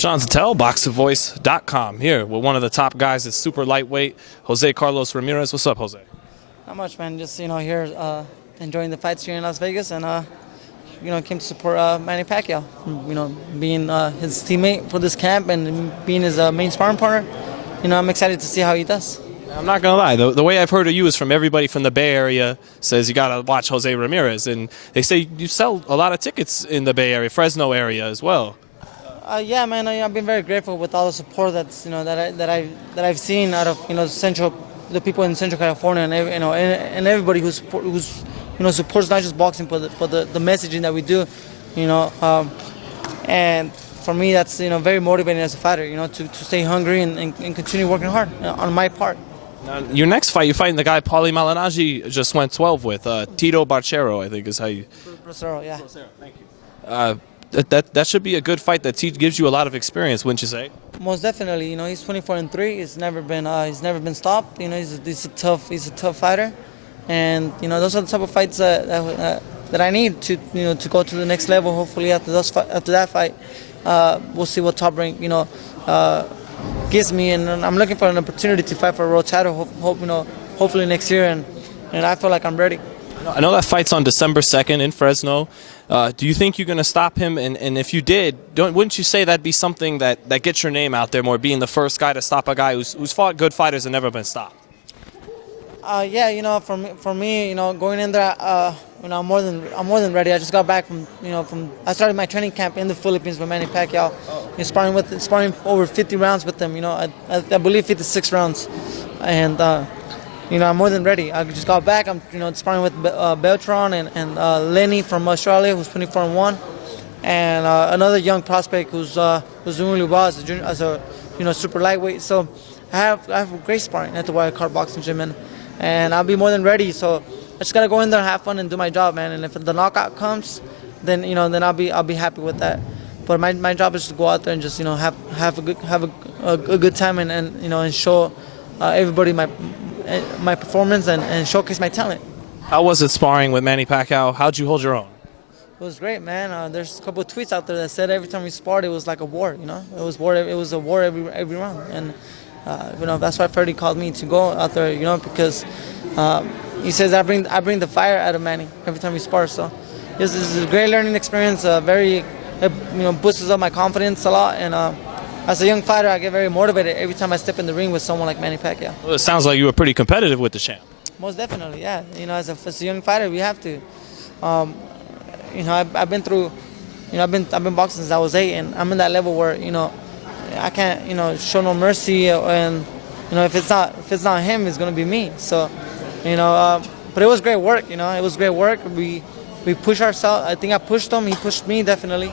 Sean Zattel, ThaBoxingvoice.com, here with one of the top guys at super lightweight, Jose Carlos Ramirez. What's up, Jose? Not much, man. Just here, enjoying the fights here in Las Vegas, and came to support Manny Pacquiao. Being his teammate for this camp and being his main sparring partner. I'm excited to see how he does. I'm not gonna lie. The way I've heard of you is from everybody from the Bay Area says you gotta watch Jose Ramirez, and they say you sell a lot of tickets in the Bay Area, Fresno area as well. Yeah, man. I've been very grateful with all the support that I've seen out of the people in Central California, and everybody who supports not just boxing but the messaging that we do, and for me that's very motivating as a fighter, to stay hungry and continue working hard on my part. Now, your next fight, you're fighting the guy Paulie Malignaggi just went 12 with, Tito Barchero, I think is how you. Bracero, yeah. Bracero, thank you. That should be a good fight. That gives you a lot of experience, wouldn't you say? Most definitely. He's 24-3. He's never been stopped. He's a tough fighter, and those are the type of fights that I need to go to the next level. Hopefully after that fight, we'll see what Top Rank gives me, and I'm looking for an opportunity to fight for a world title. Hopefully next year, and I feel like I'm ready. I know that fight's on December 2nd in Fresno. Do you think you're going to stop him? And if you did, wouldn't you say that'd be something that gets your name out there more, being the first guy to stop a guy who's fought good fighters and never been stopped? Yeah, for me, going in there, I'm more than ready. I just got back from I started my training camp in the Philippines with Manny Pacquiao. Sparring over 50 rounds with him. I believe 56 rounds, and I'm more than ready. I just got back. I'm sparring with Beltran and Lenny from Australia, who's 24-1, and another young prospect who's doing really well as a super lightweight. So I have a great sparring at the Wildcard Boxing Gym, and I'll be more than ready. So I just gotta go in there, have fun, and do my job, man. And if the knockout comes, then I'll be happy with that. But my job is to go out there and just have a good time and show everybody my performance and showcase my talent. How was it sparring with Manny Pacquiao? How'd you hold your own? It was great, man. There's a couple of tweets out there that said every time we sparred, it was like a war. It was a war every round, and that's why Freddie called me to go out there. Because he says I bring the fire out of Manny every time we spar. So this is a great learning experience. It boosts up my confidence a lot, and as a young fighter, I get very motivated every time I step in the ring with someone like Manny Pacquiao. Well, it sounds like you were pretty competitive with the champ. Most definitely, yeah. As a young fighter, we have to. I've been through. I've been boxing since I was 8, and I'm in that level where I can't show no mercy, and if it's not him, it's gonna be me. So but it was great work. It was great work. We pushed ourselves. I think I pushed him. He pushed me, definitely.